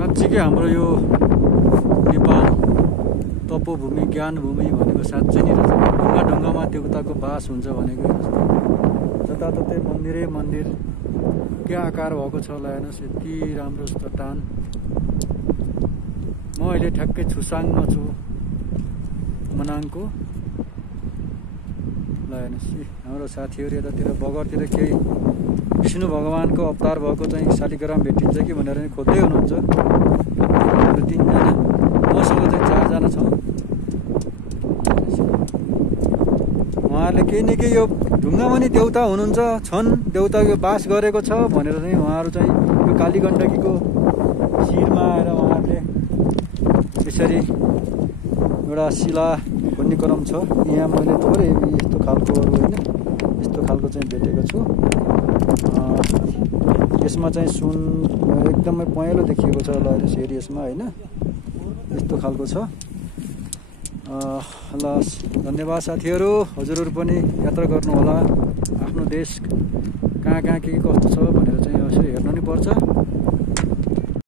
साँच्चीकै हाम्रो यो नेपाल तपोभूमि ज्ञानभूमि भनेको साँच्चै नि रहेछ। ढुङ्गा ढुङ्गामा देउताको बास हुन्छ भनेको जस्तो जताततै मन्दिरै मन्दिर के आकार भएको छ ल हेर्नुहोस्। यति राम्रो चट्टान। म अहिले ठ्याक्कै छुसाङमा छु, मनाङको। ल हेर्नुहोस् हाम्रो साथीहरू यतातिर बगरतिर केही विष्णु भगवानको अवतार भएको चाहिँ शालिग्राम भेटिन्छ कि भनेर नि खोज्दै हुनुहुन्छ। हाम्रो 3 जना, मसँग चाहिँ 4 जना छौँ। उहाँहरूले केही न केही यो ढुङ्गामा नि देउता हुनुहुन्छ, छन्, देउता यो बास गरेको छ भनेर चाहिँ उहाँहरू चाहिँ यो कालीगण्डकीको शिरमा आएर उहाँहरूले यसरी एउटा शिला भन्ने क्रम छ। यहाँ मैले थोरै यस्तो खालकोहरू होइन, यस्तो खालको चाहिँ भेटेको छु। यसमा चाहिँ सुन एकदमै पहेँलो देखिएको छ ल हेरी यसमा होइन, यस्तो खालको छ। ल धन्यवाद साथीहरू। हजुरहरू पनि यात्रा गर्नुहोला। आफ्नो देश कहाँ कहाँ के कस्तो छ भनेर चाहिँ यसो हेर्नु नि पर्छ।